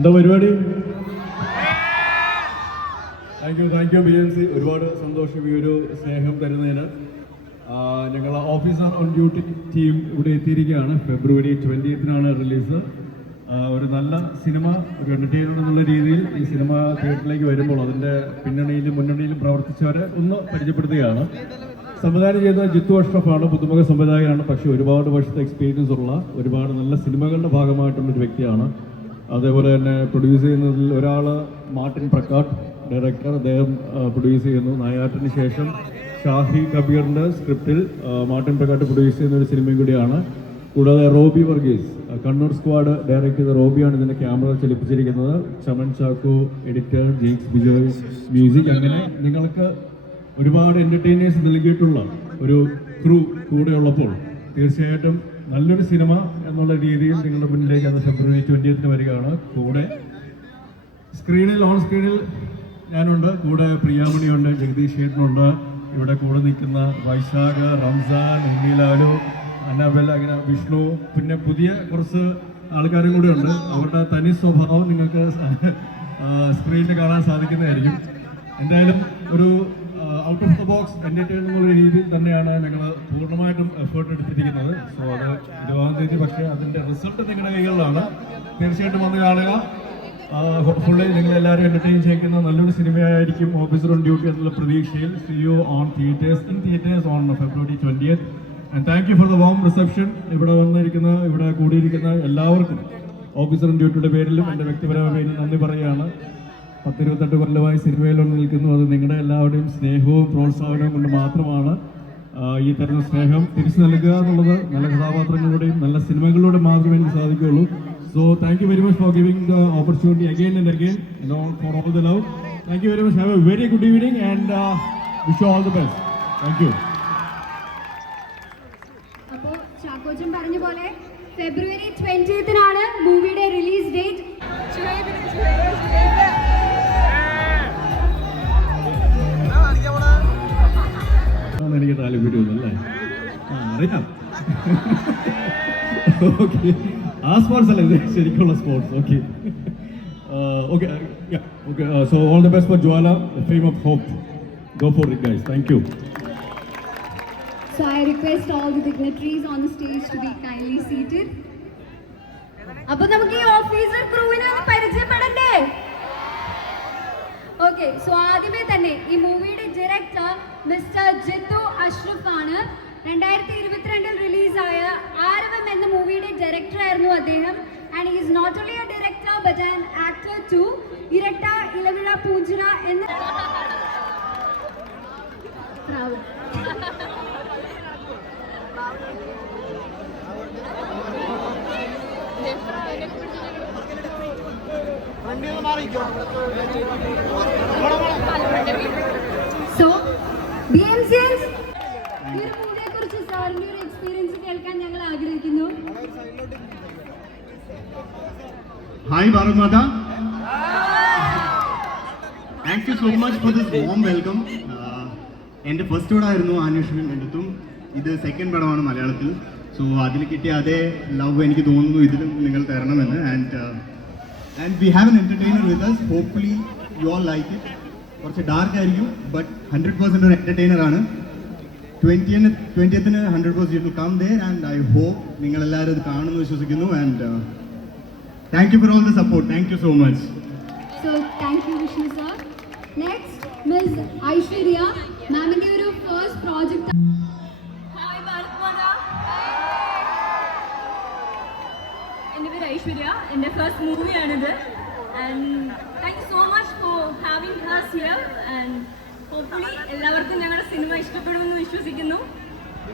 എന്താ പരിപാടി? Thank you thank you B N C ഒരുപാട് സന്തോഷം ഈ ഒരു സ്നേഹം തരുന്നതിന്. ഞങ്ങൾ ഓഫീസർ ഓൺ ഡ്യൂട്ടി ടീം ഇവിടെ എത്തിയിരിക്കുകയാണ്. ഫെബ്രുവരി ട്വന്റീത്തിനാണ് റിലീസ് ഒരു നല്ല സിനിമ ഒരു എന്റർടൈനർ എന്നുള്ള രീതിയിൽ ഈ സിനിമ തിയേറ്ററിലേക്ക് വരുമ്പോൾ അതിന്റെ പിന്നണിയിലും മുന്നണിയിലും പ്രവർത്തിച്ചവരെ ഒന്ന് പരിചയപ്പെടുത്തുകയാണ്. സംവിധാനം ചെയ്ത ജിത്തു അഷ്റഫാണ് പുതുമുഖ സംവിധായകനാണ്. പക്ഷേ ഒരുപാട് വർഷത്തെ എക്സ്പീരിയൻസ് ഉള്ള ഒരുപാട് നല്ല സിനിമകളുടെ ഭാഗമായിട്ടുള്ള ഒരു വ്യക്തിയാണ്. അതേപോലെ തന്നെ പ്രൊഡ്യൂസ് ചെയ്യുന്നതിൽ ഒരാൾ മാർട്ടിൻ പ്രക്കാട്ട് ഡയറക്ടർ അദ്ദേഹം പ്രൊഡ്യൂസ് ചെയ്യുന്നു. നായാട്ടിന് ശേഷം ഷാഹി കബീറിന്റെ സ്ക്രിപ്റ്റിൽ മാർട്ടിൻ പ്രക്കാട്ട് പ്രൊഡ്യൂസ് ചെയ്യുന്ന ഒരു സിനിമയും കൂടിയാണ്. കൂടാതെ റോബി വർഗീസ് കണ്ണൂർ സ്ക്വാഡ് ഡയറക്ട് ചെയ്ത റോബിയാണ് ഇതിന്റെ ക്യാമറ ചലിപ്പിച്ചിരിക്കുന്നത്. ചമൻ ചാക്കു എഡിറ്റർ ജീക്സ് ബിജോയ് മ്യൂസിക് അങ്ങനെ നിങ്ങൾക്ക് ഒരുപാട് എന്റർടൈനേഴ്സ് നൽകിയിട്ടുള്ള ഒരു ക്രൂ കൂടെയുള്ളപ്പോൾ തീർച്ചയായിട്ടും നല്ലൊരു സിനിമ എന്നുള്ള രീതിയിൽ നിങ്ങളുടെ മുന്നിലേക്ക് അന്ന് ഫെബ്രുവരി ട്വന്റിയത്തിന് വരികയാണ്. കൂടെ സ്ക്രീനിൽ ഓൺ സ്ക്രീനിൽ ഞാനുണ്ട്. കൂടെ പ്രിയാമണിയുണ്ട് ജഗദീഷ് ചേട്ടനുണ്ട് ഇവിടെ കൂടെ നിൽക്കുന്ന വൈശാഖ റംസാൻ ഉണ്ണിലാലു അന്നാബെല്ല അങ്ങനെ വിഷ്ണു പിന്നെ പുതിയ കുറച്ച് ആൾക്കാരും കൂടെ ഉണ്ട്. അവരുടെ തനി സ്വഭാവം നിങ്ങൾക്ക് സ്ക്രീനിൽ കാണാൻ സാധിക്കുന്നതായിരിക്കും. എന്തായാലും ഒരു out of the box entertain രീതിയിൽ തന്നെയാണ് ഞങ്ങൾ പൂർണമായിട്ടും എഫേർട്ട് എടുത്തിരിക്കുന്നത്. സോ അത് ഇരുപതാം തീയതി പക്ഷേ അതിന്റെ റിസൾട്ട് നിങ്ങളുടെ കൈകളിലാണ്. തീർച്ചയായിട്ടും വന്ന് കാണുക. ഫുള്ളി നിങ്ങൾ എല്ലാവരും എന്റർടൈൻ ചെയ്യുന്ന നല്ലൊരു സിനിമയായിരിക്കും ഓഫീസർ ഓൺ ഡ്യൂട്ടി എന്നുള്ള പ്രതീക്ഷയിൽ see you on theatres in theatres on February twentieth and thank you for the warm reception ഇവിടെ വന്നിരിക്കുന്ന ഇവിടെ കൂടിയിരിക്കുന്ന എല്ലാവർക്കും ഓഫീസർ ഓൺ ഡ്യൂട്ടിയുടെ പേരിലും എന്റെ വ്യക്തിപരമായ പേരിലും നന്ദി പറയുകയാണ്. പത്തിരുപത്തെട്ട് കൊല്ലമായി സിനിമയിൽ സിനിമയിലൊന്ന് നിൽക്കുന്നു. അത് നിങ്ങളുടെ എല്ലാവരുടെയും സ്നേഹവും പ്രോത്സാഹനവും കൊണ്ട് മാത്രമാണ് ഈ തരുന്ന സ്നേഹം തിരിച്ചു നൽകുക എന്നുള്ളത് നല്ല കഥാപാത്രങ്ങളുടെയും നല്ല സിനിമകളിലൂടെ മാത്രമേ എനിക്ക് സാധിക്കുകയുള്ളൂ. So thank you very much for giving the opportunity again and again for all the love thank you very much have a very good evening and wish all the best thank you അപ്പോൾ പോലെ February ട്വന്റിയത്തിനാണ് മൂവിയുടെ release date okay ആ sports അല്ല ഇത്? ശരിക്കുള്ള sports okay okay okay so all the best for Jwala fame of hope go for it guys thank you So I request all the dignitaries on the stage to be kindly seated. അപ്പൊ നമുക്ക് ഈ officer ക്രൂവിനെ ഒന്ന് പരിചയപ്പെടണ്ടേ? Okay so ആദ്യമേ തന്നെ ഈ മൂവിയുടെ director mister Jithu Ashraf ആണ് രണ്ടായിരത്തി ഇരുപത്തിരണ്ടിൽ റിലീസായ ആരവം എന്ന മൂവിയുടെ ഡയറക്ടർ ആയിരുന്നു അദ്ദേഹം and is not only a director but an actor too Iratta Ilavizha Poonchira എന്ന Proud. So B M C S ഈ ഒരു മൂവിയെ കുറിച്ച് സാറിന്റെ ഒരു എക്സ്പീരിയൻസ് കേൾക്കാൻ ഞങ്ങൾ ആഗ്രഹിക്കുന്നു. Hi Bharat Mata thank you so much for this warm welcome എന്റെ ഫസ്റ്റ് പടമായിരുന്നു ആന്വേഷണം എടുത്തും ഇത് സെക്കൻഡ് പടമാണ് മലയാളത്തിൽ. സോ അതിൽ കിട്ടിയ അതേ ലവ് എനിക്ക് തോന്നുന്നു ഇതിലും നിങ്ങൾ തരണമെന്ന്. And and we have an entertainer with us hopefully you all like it കുറച്ച് ഡാർക്ക് ആയിരിക്കും ബട്ട് ഹൺഡ്രഡ് പെർസെന്റ് ഒരു എന്റർടൈനർ ആണ്. ട്വന്റിയന് ട്വന്റിയത്തിന് hundred percent you come there and I hope നിങ്ങളെല്ലാവരും ഇത് കാണുമെന്ന് വിശ്വസിക്കുന്നു and thank you for all the support thank you so much so thank you Vishnu sir next miss Aishwarya മാമിന്റെ ഒരു first project hi Bharat Mata എന്റെ പേര് ഐശ്വര്യ. എന്റെ first മൂവിയാണിത് and thank you so much for having us here and എല്ലാവർക്കും ഞങ്ങളുടെ cinema ഇഷ്ടപ്പെടുമെന്ന് വിശ്വസിക്കുന്നു.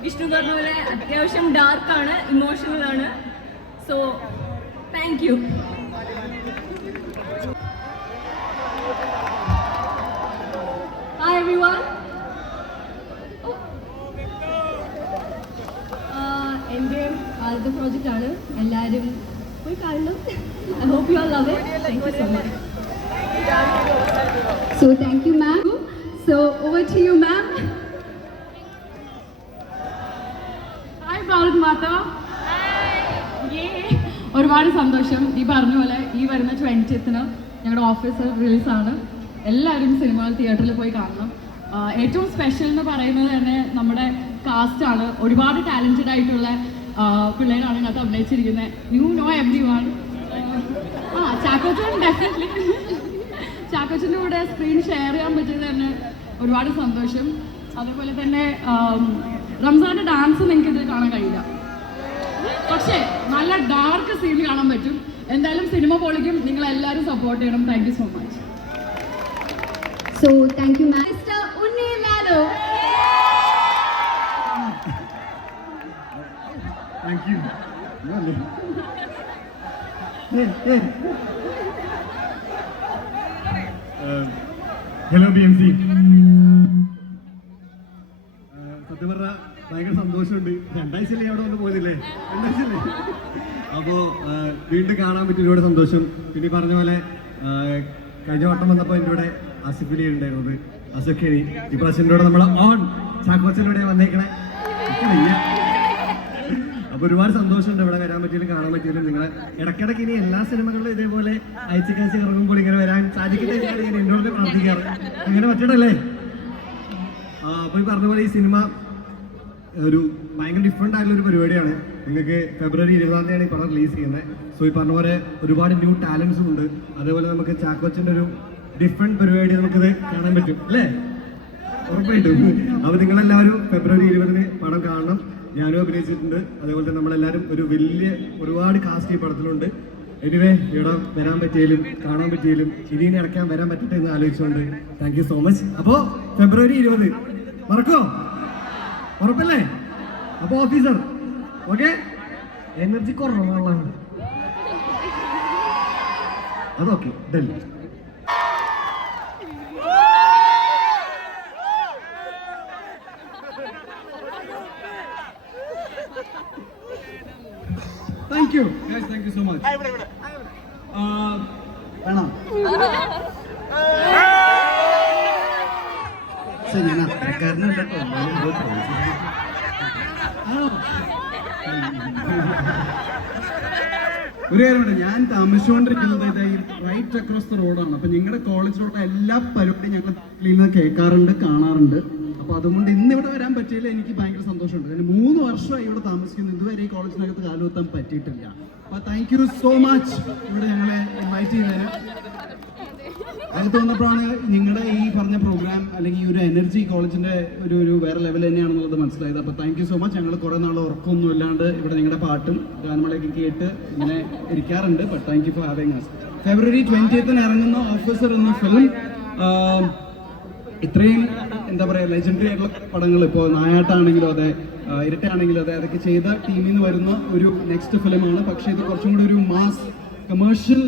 വിഷ്ണു പറഞ്ഞ പോലെ അത്യാവശ്യം ആണ് ഇമോഷണൽ ആണ്. സോ താങ്ക് യു ഹായ് ആദ്യത്തെ പ്രോജക്റ്റ് ആണ്. എല്ലാവരും പോയി കാണണം. I hope you are love it thank you so much so thank you ma'am so over to you ma'am hi Bharat Mata സന്തോഷം ഈ പറഞ്ഞ പോലെ ഈ വരുന്ന ട്വന്റിയത്തിന് ഞങ്ങളുടെ ഓഫീസ് റിലീസാണ് എല്ലാവരും സിനിമ തിയേറ്ററിൽ പോയി കാണണം. ഏറ്റവും സ്പെഷ്യൽ എന്ന് പറയുന്നത് തന്നെ നമ്മുടെ കാസ്റ്റാണ് ഒരുപാട് ടാലന്റഡ് ആയിട്ടുള്ള പിള്ളേരാണ് ഇതിനകത്ത് അഭിനയിച്ചിരിക്കുന്നത് യു നോ എവ്രി വൺ ആ ചാക്കോച്ചൻ ഡെഫിനറ്റ്ലി ചാക്കോച്ചന്റെ കൂടെ സ്ക്രീൻ ഷെയർ ചെയ്യാൻ പറ്റിയത് തന്നെ ഒരുപാട് സന്തോഷം. അതുപോലെ തന്നെ റംസാന്റെ ഡാൻസ് നിങ്ങൾക്ക് ഇതിൽ കാണാൻ കഴിയില്ല. പക്ഷേ നല്ല ഡാർക്ക് സീൻ കാണാൻ പറ്റും. എന്തായാലും സിനിമ പൊളിക്കും. നിങ്ങൾ എല്ലാവരും സപ്പോർട്ട് ചെയ്യണം thank you so much so. Unni Lalo. Thank you hello B M C സത്യം പറഞ്ഞ ഭയങ്കര സന്തോഷമുണ്ട്. രണ്ടാഴ്ചയല്ലേ അവിടെ വന്ന് പോയതില്ലേ? രണ്ടാഴ്ചയല്ലേ? അപ്പോൾ വീണ്ടും കാണാൻ പറ്റിയ ഒരുപാട് സന്തോഷം. പിന്നെ പറഞ്ഞ പോലെ കഴിഞ്ഞ വട്ടം വന്നപ്പോൾ എന്റെ കൂടെ ആസിഫിലി ഉണ്ടായിരുന്നത്. അസഖിനി ഈ പ്രാവശ്യം കൂടെ നമ്മൾ ഓൺ ചാക്കോച്ചനോടെ വന്നേക്കണേ. അപ്പൊ ഒരുപാട് സന്തോഷമുണ്ട് ഇവിടെ വരാൻ പറ്റിയാലും കാണാൻ പറ്റിയാലും നിങ്ങളെ ഇടയ്ക്കിടയ്ക്ക് ഇനി എല്ലാ സിനിമകളിലും ഇതേപോലെ അയച്ചക്കാഴ്ച ഇറങ്ങുമ്പോൾ ഇങ്ങനെ വരാൻ സാധിക്കട്ടെ എന്നോട് പ്രാർത്ഥിക്കാറ്. അങ്ങനെ പറ്റണല്ലേ? അപ്പൊ ഈ പറഞ്ഞ പോലെ ഈ സിനിമ ഒരു ഭയങ്കര ഡിഫറെന്റ് ആയിട്ടുള്ള ഒരു പരിപാടിയാണ്. നിങ്ങൾക്ക് ഫെബ്രുവരി ഇരുപതാം തീയതിയാണ് ഈ പടം റിലീസ് ചെയ്യുന്നത്. സോ ഈ പറഞ്ഞ പോലെ ഒരുപാട് ന്യൂ ടാലൻസും ഉണ്ട്. അതേപോലെ നമുക്ക് ചാക്കോച്ചിന്റെ ഒരു ഡിഫറെന്റ് പരിപാടി നമുക്കിത് കാണാൻ പറ്റും അല്ലേ? ഉറപ്പായിട്ടും. അപ്പൊ നിങ്ങളെല്ലാവരും ഫെബ്രുവരി ഇരുപതിന് പടം കാണണം. ഞാനും അഭിനയിച്ചിട്ടുണ്ട്. അതേപോലെ തന്നെ നമ്മളെല്ലാവരും ഒരു വലിയ ഒരുപാട് കാസ്റ്റ് ഈ പടത്തിലുണ്ട്. എനിവേ ഇവിടെ വരാൻ പറ്റിയാലും കാണാൻ പറ്റിയാലും ഇനിയും ഇടയ്ക്കാൻ വരാൻ പറ്റട്ടെ എന്ന് ആലോചിച്ചുകൊണ്ട്. താങ്ക് സോ മച്ച് അപ്പോൾ ഫെബ്രുവരി ഇരുപത്. മറക്കോ? ഉറപ്പല്ലേ? അപ്പൊ ഓഫീസർ ഓക്കെ എനർജി കുറവാണ് അതൊക്കെ Delhi. Thank you thank you so much വേണം പക്ഷെ ഞാൻ അത്രക്കാരനല്ല കേട്ടോ. എന്നാലും ഇത് പ്രോത്സാഹിപ്പിക്കും. ഒരു ഞാൻ താമസിച്ചുകൊണ്ടിരിക്കുന്നത് റൈറ്റ് അക്രോസ് ദ റോഡാണ് അപ്പൊ നിങ്ങളുടെ കോളേജിലുള്ള എല്ലാ പരിപാടിയും ഞങ്ങൾ കേൾക്കാറുണ്ട് കാണാറുണ്ട്. അപ്പൊ അതുകൊണ്ട് ഇന്ന് ഇവിടെ വരാൻ പറ്റിയില്ല. എനിക്ക് ഭയങ്കര സന്തോഷമുണ്ട്. കാരണം മൂന്ന് വർഷമായി ഇവിടെ താമസിക്കുന്നു. ഇതുവരെ ഈ കോളേജിനകത്ത് കാലുവെത്താൻ പറ്റിയിട്ടില്ല. അപ്പൊ താങ്ക് യു സോ മച്ച് ഇവിടെ ഞങ്ങളെ ഇൻവൈറ്റ് ചെയ്തതിന് അകത്ത് തോന്നപ്പോഴാണ് നിങ്ങളുടെ ഈ പറഞ്ഞ പ്രോഗ്രാം അല്ലെങ്കിൽ ഈ ഒരു എനർജി കോളേജിന്റെ ഒരു ഒരു വേറെ ലെവൽ തന്നെയാണെന്നുള്ളത് മനസ്സിലായത്. അപ്പോൾ താങ്ക് യു സോ മച്ച് ഞങ്ങൾ കുറേ നാൾ ഉറക്കമൊന്നും ഇല്ലാണ്ട് ഇവിടെ നിങ്ങളുടെ പാട്ടും ഗാനമേളയൊക്കെ കേട്ട് ഇങ്ങനെ ഇരിക്കാറുണ്ട്. But thank you for having us February ട്വന്റിയത്തിന് ഇറങ്ങുന്ന ഓഫീസർ എന്ന ഫിലിം ഇത്രയും എന്താ പറയുക ലെജൻഡറി ആയിട്ടുള്ള പടങ്ങൾ ഇപ്പോൾ നായാട്ടാണെങ്കിലും അതെ ഇരട്ടയാണെങ്കിലും അതെ അതൊക്കെ ചെയ്ത ടീമിൽ നിന്ന് വരുന്ന ഒരു നെക്സ്റ്റ് ഫിലിമാണ് പക്ഷേ ഇത് കുറച്ചും കൂടി ഒരു മാസ് കമേഴ്ഷ്യൽ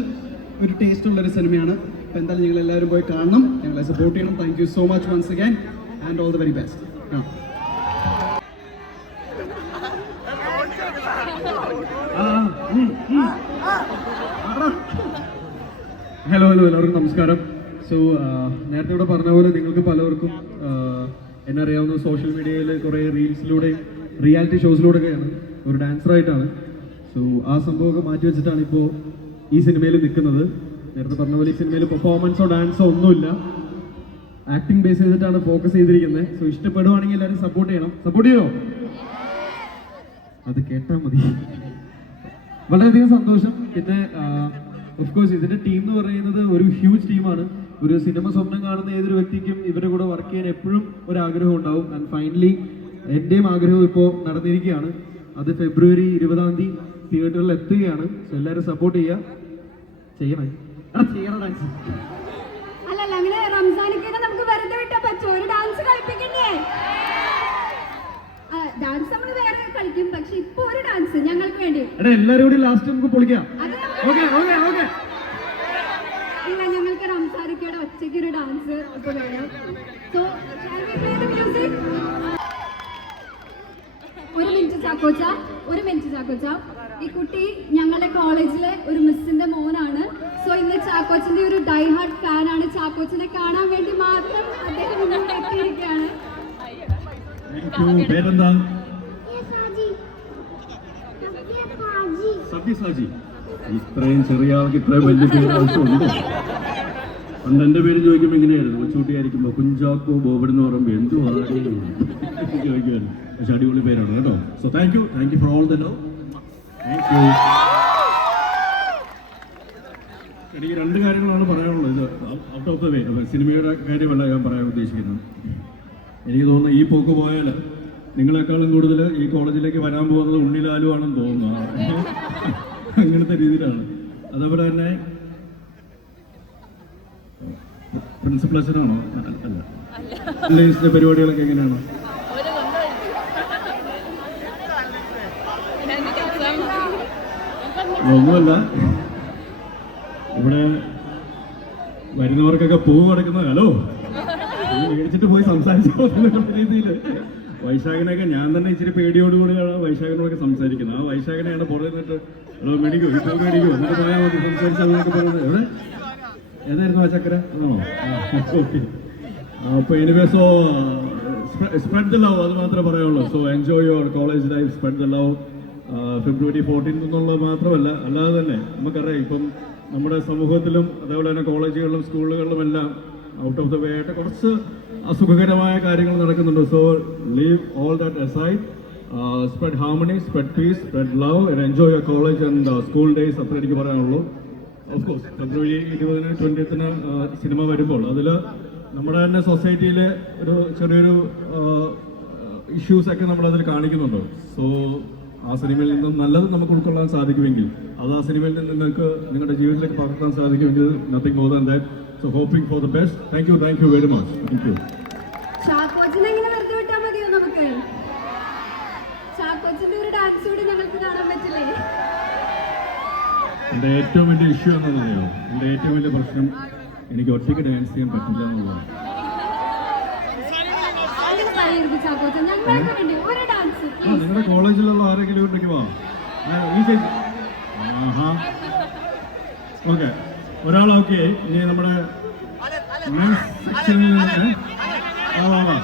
ഒരു ടേസ്റ്റ് ഉള്ള ഒരു സിനിമയാണ് അപ്പോൾ എന്തായാലും നിങ്ങൾ എല്ലാവരും പോയി കാണണം. ഞങ്ങളെ സപ്പോർട്ട് ചെയ്യണം. Thank you so much once again and all the very best hello hello എല്ലാവർക്കും നമസ്കാരം. സോ നേരത്തെ ഇവിടെ പറഞ്ഞ പോലെ നിങ്ങൾക്ക് പലവർക്കും എന്നറിയാവുന്ന സോഷ്യൽ മീഡിയയിൽ കുറേ റീൽസിലൂടെയും റിയാലിറ്റി ഷോസിലൂടെയൊക്കെയാണ് ഒരു ഡാൻസറായിട്ടാണ് സോ ആ സംഭവമൊക്കെ മാറ്റി വെച്ചിട്ടാണ് ഇപ്പോൾ ഈ സിനിമയിൽ നിൽക്കുന്നത്. നേരത്തെ പറഞ്ഞ പോലെ ഈ സിനിമയിൽ പെർഫോമൻസോ ഡാൻസോ ഒന്നുമില്ല. ആക്ടിങ് ബേസ് ചെയ്തിട്ടാണ് ഫോക്കസ് ചെയ്തിരിക്കുന്നത്. സോ ഇഷ്ടപ്പെടുവാണെങ്കിൽ എല്ലാവരും സപ്പോർട്ട് ചെയ്യണം. സപ്പോർട്ട് ചെയ്യോ? അത് കേട്ടാൽ മതി. വളരെയധികം സന്തോഷം. പിന്നെ ഓഫ്കോഴ്സ് ഇതിന്റെ ടീം എന്ന് പറയുന്നത് ഒരു ഹ്യൂജ് ടീമാണ് ഒരു സിനിമ സ്വപ്നം കാണുന്ന ഏതൊരു വ്യക്തിക്കും ഇവരുടെ കൂടെ വർക്ക് ചെയ്യാൻ എപ്പോഴും ഒരു ആഗ്രഹം ഉണ്ടാവും. ആൻഡ് ഫൈനലി എന്റെയും ആഗ്രഹം ഇപ്പോൾ നടന്നിരിക്കുകയാണ്. അത് ഫെബ്രുവരി ഇരുപതാം തീയതി തിയേറ്ററിൽ എത്തുകയാണ്. എല്ലാവരും സപ്പോർട്ട് ചെയ്യുക. ചെയ്യണേ. അല്ലല്ല അങ്ങനെ റംസാനിക്കിനെ നമുക്ക് വെറുതെ വിട്ടാ പറ്റുമോ? ഒരു ഡാൻസ് കളിപ്പിക്കണ്ടേ? ഡാൻസ് നമ്മൾ വേറെ കളിക്കും പക്ഷെ ഇപ്പൊ ഒരു ഡാൻസ് ഞങ്ങൾക്ക് വേണ്ടി. എടാ എല്ലാവരും കൂടി ലാസ്റ്റ് നമുക്ക് പൊളിക്കാം. ഇല്ല ഞങ്ങൾക്ക് റംസാനിക്കയുടെ ഒറ്റയ്ക്ക് ഒരു ഡാൻസ് സോ ഒരു മിനിറ്റ് ചാക്കോച്ച ഒരു മിനിറ്റ് ചാക്കോച്ച. ഈ കുട്ടി ഞങ്ങളുടെ കോളേജിലെ ഒരു മിസ്സിന്റെ മോനാണ്. സോ ഇന്ന് ചാക്കോച്ചന്റെ ഒരു ഡൈ ഹാർട്ട് ഫാൻ ആണ്. ചാക്കോച്ചനെ കാണാൻ വേണ്ടി മാത്രം അദ്ദേഹം എത്തിയിരിക്കുകയാണ്. ഇത്രയും ചെറിയ ആൾക്ക് ഇത്രയും വലിയ പേര് ആവശ്യമുണ്ട്? പണ്ട് എന്റെ പേര് ചോദിക്കുമ്പോൾ ഇങ്ങനെയായിരുന്നു. കൊച്ചുകുട്ടിയായിരിക്കുമ്പോൾ കുഞ്ചാക്കോ ബോബഡ് എന്ന് പറയുമ്പോൾ എന്തു ചോദിക്കുമായിരുന്നു. പക്ഷെ അടിപൊളി പേരാണ് കേട്ടോ. So thank you thank you for all the thank you എനിക്ക് രണ്ട് കാര്യങ്ങളാണ് പറയാനുള്ളത്. ഇത് ഔട്ട് ഓഫ് ദ വേ സിനിമയുടെ കാര്യമല്ല ഞാൻ പറയാൻ ഉദ്ദേശിക്കുന്നത്. എനിക്ക് തോന്നുന്നു ഈ പോക്ക് പോയാൽ നിങ്ങളെക്കാളും കൂടുതൽ ഈ കോളേജിലേക്ക് വരാൻ പോകുന്നത് ഉണ്ണിലാലു ആണെന്ന് തോന്നുന്നു. അങ്ങനത്തെ രീതിയിലാണ്. അതേപോലെ തന്നെ പ്രിൻസിപ്പൽ അച്ഛനാണോ? അല്ല. പരിപാടികളൊക്കെ എങ്ങനെയാണ്? ഒന്നുമല്ല. ഇവിടെ വരുന്നവർക്കൊക്കെ പൂവ് കൊടുക്കുന്നത് ഹലോ? മേടിച്ചിട്ട് പോയി സംസാരിച്ചോ രീതിയിൽ വൈശാഖനെയൊക്കെ ഞാൻ തന്നെ ഇച്ചിരി പേടിയോടുകൂടിയാണ് വൈശാഖനോടൊക്കെ സംസാരിക്കുന്നത്. ആ വൈശാഖനെയാണ് പുറത്ത് നിന്നിട്ട് ഹലോ മേടിക്കോ ഇപ്പോൾ മേടിക്കോ. എന്നിട്ട് പോയാൽ മതി സംസാരിച്ചതെന്നൊക്കെ പറയുന്നത്. എവിടെ? ഏതായിരുന്നു ആ ചക്കര? ആണോ? ഓക്കെ. അപ്പോൾ anyway so spread the love അത് മാത്രമേ പറയുള്ളൂ. So enjoy your college life spread the love February fourteen എന്നുള്ളത് മാത്രമല്ല അല്ലാതെ തന്നെ നമുക്കറിയാം ഇപ്പം നമ്മുടെ സമൂഹത്തിലും അതേപോലെ തന്നെ കോളേജുകളിലും സ്കൂളുകളിലും എല്ലാം ഔട്ട് ഓഫ് ദ വേ ആയിട്ട് കുറച്ച് അസുഖകരമായ കാര്യങ്ങൾ നടക്കുന്നുണ്ട്. So leave all that aside spread harmony spread peace spread love enjoy your college and school days അത്ര എനിക്ക് പറയാനുള്ളൂ. ഓഫ് കോഴ്സ് ഫെബ്രുവരി ഇരുപതിന് ട്വന്റിയത്തിന് സിനിമ വരുമ്പോൾ അതിൽ നമ്മുടെ തന്നെ സൊസൈറ്റിയിലെ ഒരു ചെറിയൊരു ഇഷ്യൂസൊക്കെ നമ്മളതിൽ കാണിക്കുന്നുണ്ട്. സോ ആ സിനിമയിൽ നിന്നും നല്ലത് നമുക്ക് ഉൾക്കൊള്ളാൻ സാധിക്കുമെങ്കിൽ അത് ആ സിനിമയിൽ നിന്ന് നിങ്ങൾക്ക് നിങ്ങളുടെ ജീവിതത്തിലേക്ക് പകർത്താൻ സാധിക്കുമെങ്കിൽ nothing more than that so hoping for the best thank you thank you very much thank you എന്റെ ഏറ്റവും വലിയ ഇഷ്യൂ എന്താണെന്നറിയോ? എന്റെ ഏറ്റവും വലിയ പ്രശ്നം എനിക്ക് ഒറ്റയ്ക്ക് ഡാൻസ് ചെയ്യാൻ പറ്റില്ല എന്നുള്ളതാണ് അങ്ങനെ പറയരുത് ചാക്കോച്ചൻ ഞങ്ങൾക്ക് വേണ്ടി ഒരു ഡാൻസ് ആ, നിങ്ങളുടെ കോളേജിലുള്ള ആരെങ്കിലും ഉണ്ടെങ്കിൽ വാ. ഈ ചേച്ചി ആഹാ. ഓക്കെ. ഒരാൾ ഓക്കെ ഇനി നമ്മുടെ men's സെക്ഷനിൽ നിന്ന് ആ വാ വാ.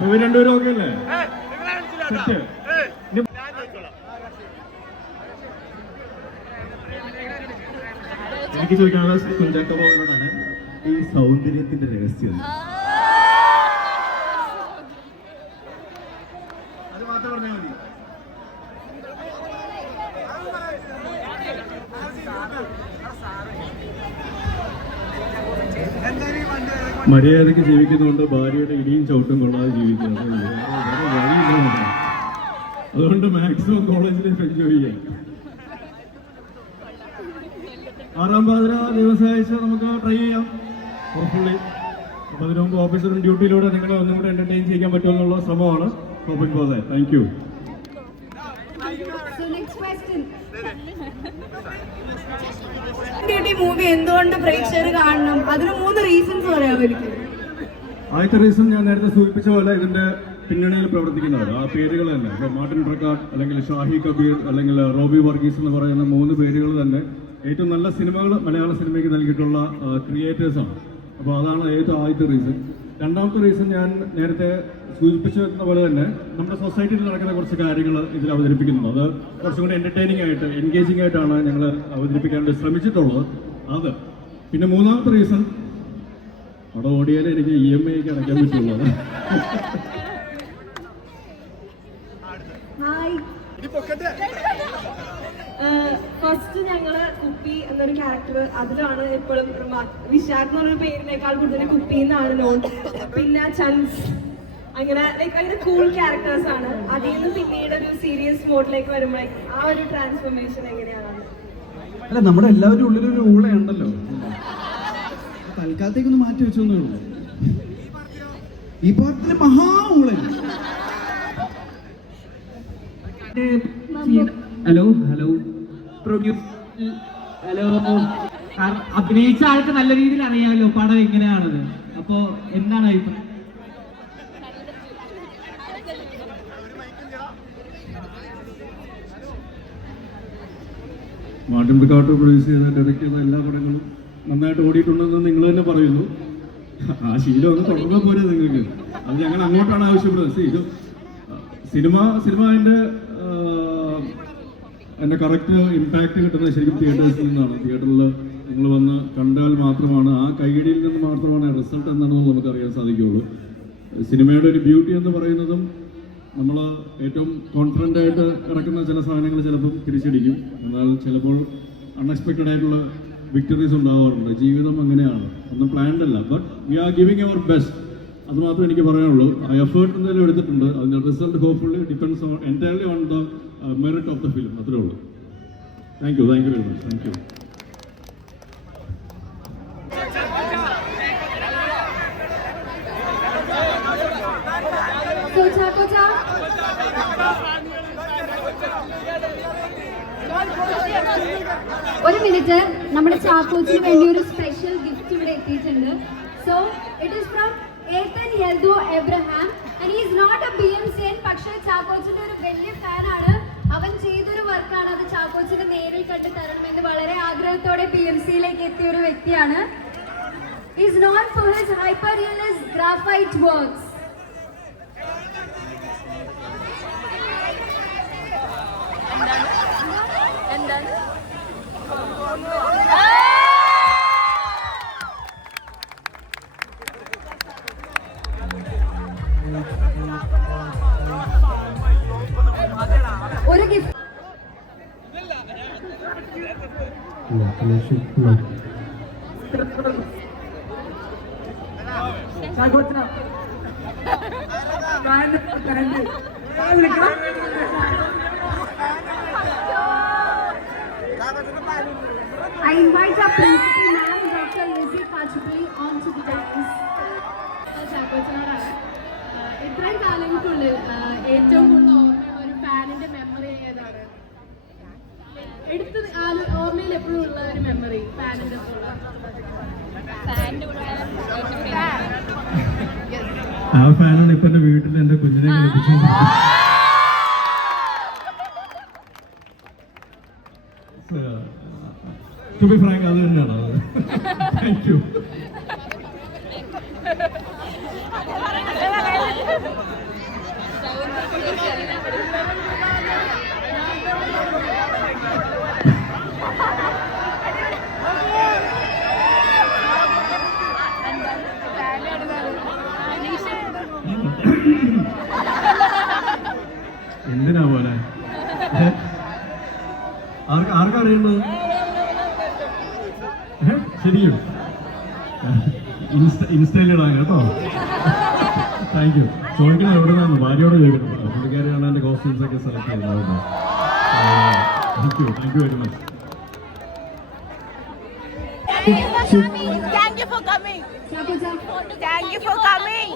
ഇവർ രണ്ടുപേരും ഓക്കെ അല്ലേ സെറ്റ് ഇനി എനിക്ക് ചോദിക്കാനുള്ള കുഞ്ചാക്ക ബോബനോടാണ് ഈ സൗന്ദര്യത്തിന്റെ രഹസ്യം? അത് മാത്രം പറഞ്ഞാൽ മതി. മര്യാദയ്ക്ക് ജീവിക്കുന്നതുകൊണ്ട് ഭാര്യയുടെ ഇടിയും ചവിട്ടും കൊള്ളാതെ ജീവിക്കുന്നു. അതുകൊണ്ട് മാക്സിമം കോളേജ് ലൈഫ് എൻജോയ് ചെയ്യാം. ആറാം പാതിര ദിവസമാഴ്ച നമുക്ക് ട്രൈ ചെയ്യാം. ഹോപ്പ്ഫുള്ളി അപ്പോൾ അതിനു മുമ്പ് ഓഫീസറും ഡ്യൂട്ടിയിലൂടെ നിങ്ങളെ ഒന്നും കൂടെ എന്റർടൈൻ ചെയ്യാൻ പറ്റുമെന്നുള്ള ശ്രമമാണ്. Hoping for that thank you movie എന്തുകൊണ്ട് പ്രേക്ഷകർ കാണണം? അതിന് മൂന്ന് റീസൺസ് പറയാമോ എനിക്ക്? ആദ്യത്തെ റീസൺ ഞാൻ നേരത്തെ സൂചിപ്പിച്ച പോലെ ഇതിന്റെ പിന്നണിയിൽ പ്രവർത്തിക്കുന്നവർ ആ പേരുകൾ തന്നെ. ഇപ്പോൾ മാർട്ടിൻ പ്രക്കാട്ട് അല്ലെങ്കിൽ ഷാഹി കബീർ അല്ലെങ്കിൽ റോബി വർഗീസ് എന്ന് പറയുന്ന മൂന്ന് പേരുകൾ തന്നെ ഏറ്റവും നല്ല സിനിമകൾ മലയാള സിനിമയ്ക്ക് നൽകിയിട്ടുള്ള ക്രിയേറ്റേഴ്സാണ് അപ്പോൾ അതാണ് ഏറ്റവും ആദ്യത്തെ റീസൺ രണ്ടാമത്തെ റീസൺ ഞാൻ നേരത്തെ സൂചിപ്പിച്ചിരുന്ന പോലെ തന്നെ നമ്മുടെ സൊസൈറ്റിയിൽ നടക്കുന്ന കുറച്ച് കാര്യങ്ങൾ ഇതിൽ അവതരിപ്പിക്കുന്നുണ്ട്. അത് കുറച്ചും കൂടി എന്റർടൈനിങ് ആയിട്ട് എൻഗേജിങ് ആയിട്ടാണ് ഞങ്ങൾ അവതരിപ്പിക്കാൻ വേണ്ടി ശ്രമിച്ചിട്ടുള്ളത്. അത്. പിന്നെ മൂന്നാമത്തെ റീസൺ അവിടെ ഓടിയാലേ എനിക്ക് ഇ എം ഐക്ക് അടയ്ക്കാൻ പറ്റുള്ളൂ. ഹായ് ഫസ്റ്റ് ഞങ്ങൾ കുപ്പി എന്നൊരു ക്യാരക്ടർ അതിലാണ് എപ്പോഴും വിശാഖ് എന്ന് പറഞ്ഞ പേരിനേക്കാൾ കൂടുതൽ കുപ്പി എന്നാണ് നോൺ പിന്നെ ചൻസ്. അങ്ങനെ ലൈക്ക് ഭയങ്കര കൂൾ ക്യാരക്ടേഴ്സ് ആണ്. അതിൽ നിന്ന് പിന്നീട് ഒരു സീരിയസ് മോഡിലേക്ക് വരുമ്പോഴേക്കും ആ ഒരു ട്രാൻസ്ഫോർമേഷൻ എങ്ങനെയാണ് അല്ല നമ്മുടെ എല്ലാവരും ഉള്ളിലൊരു ഊളയുണ്ടല്ലോ തൽക്കാലത്തേക്കൊന്ന് മാറ്റി വെച്ചൊന്നേ ഉള്ളൂ. ഈ പാട്ടിന് മഹാ ഊളൻ ഹലോ ഹലോ പ്രൊഡ്യൂസ് ഹലോ അഭിനയിച്ച ആൾക്ക് നല്ല രീതിയിൽ അറിയാമല്ലോ പടം എങ്ങനെയാണെന്ന്. അപ്പോ എന്താണ് അഭിപ്രായം? മാർട്ടിൻ പിക്കാട്ട് പ്രൊഡ്യൂസ് ചെയ്ത ഡയറക്റ്റ് ചെയ്ത എല്ലാ പടങ്ങളും നന്നായിട്ട് ഓടിയിട്ടുണ്ടെന്ന് നിങ്ങൾ തന്നെ പറയുന്നു. ആ ശീലം ഒന്ന് തുടങ്ങാൻ പോരെ നിങ്ങൾക്ക്. അത് ഞങ്ങൾ അങ്ങോട്ടാണ് ആവശ്യപ്പെടുന്നത്. സിനിമ സിനിമ എന്റെ എന്റെ കറക്റ്റ് ഇമ്പാക്റ്റ് കിട്ടുന്നത് ശരിക്കും തിയേറ്റേഴ്സിൽ നിന്നാണ്. തിയേറ്ററിൽ നിങ്ങൾ വന്ന് കണ്ടാൽ മാത്രമാണ് ആ കൈയടിയിൽ നിന്ന് മാത്രമാണ് റിസൾട്ട് എന്താണെന്ന് നമുക്ക് അറിയാൻ സാധിക്കുകയുള്ളൂ. സിനിമയുടെ ഒരു ബ്യൂട്ടി എന്ന് പറയുന്നതും നമ്മൾ ഏറ്റവും കോൺഫിഡന്റ് ആയിട്ട് ഇറക്കുന്ന ചില സാധനങ്ങൾ ചിലപ്പം തിരിച്ചടിക്കും. എന്നാൽ ചിലപ്പോൾ അൺഎക്സ്പെക്റ്റഡ് ആയിട്ടുള്ള വിക്ടറീസ് ഉണ്ടാവാറുണ്ട്. ജീവിതം അങ്ങനെയാണ്. ഒന്നും പ്ലാൻഡ് അല്ല. But we are giving our best അത് മാത്രമേ എനിക്ക് പറയാനുള്ളൂ. എഫേർട്ട് എന്തായാലും എടുത്തിട്ടുണ്ട്. അതിന്റെ result hopefully depends on entirely on the merit of the film അത്രേ ഉള്ളൂ. Thank you thank you very much thank you ഒരു മിനിറ്റ്. നമ്മുടെ ചാക്കോച്ചിന് വേണ്ടി ഒരു സ്പെഷ്യൽ ഗിഫ്റ്റ് ഇവിടെ എത്തിയിട്ടുണ്ട്. So it is from ഏത്തൻ Yeldho Abraham and is not a B M C N പക്ഷേ ചാക്കോച്ചിന്റെ ഒരു വലിയ ഫാനാണ്. അവൻ ചെയ്തൊരു വർക്കാണ് അത് ചാക്കോച്ചിന് നേരിൽ കണ്ടു തരണമെന്ന് വളരെ ആഗ്രഹത്തോടെ പി എം സിയിലേക്ക് എത്തിയ ഒരു വ്യക്തിയാണ്. Is not for his hyper realistic graphite works ഒരു I invite our principal ma'am, Dr. Lizzie Pachupli, onto the dais. ചാക്കോച്ചനോടാണ് ആഹ് ഇത്രയും കാലങ്ങൾക്കുള്ളിൽ ആഹ് ഏറ്റവും എടുത്ത് ഓർമ്മയിൽ എപ്പോഴും ഉള്ള ഒരു മെമ്മറി ഉള്ള. ആ ഫാനാണ് ഇപ്പൊ എന്റെ വീട്ടിൽ എന്റെ കുഞ്ഞിനെ കളിപ്പിച്ചുകൊണ്ടിരിക്കുന്നത് ടു ബി ഫ്രാങ്ക് അത് തന്നെയാണ്. താങ്ക് യു എന്തിനാ പോലെ ആർക്ക് അറിയുന്നത്? ശരിക്കും. ഇൻസ്റ്റ ഇൻസ്റ്റയിലിടാൻ കേട്ടോ. താങ്ക് യു ചോദിക്കണം എവിടെ നിന്നാണ് ഭാര്യയോട് ചോദിക്കണം പുള്ളിക്കാരിയാണ് എന്റെ കോസ്റ്റ്യൂംസ് ഒക്കെ സെലക്ട് കേട്ടോ thank you thank you very much Thank you for coming. Thank you for coming.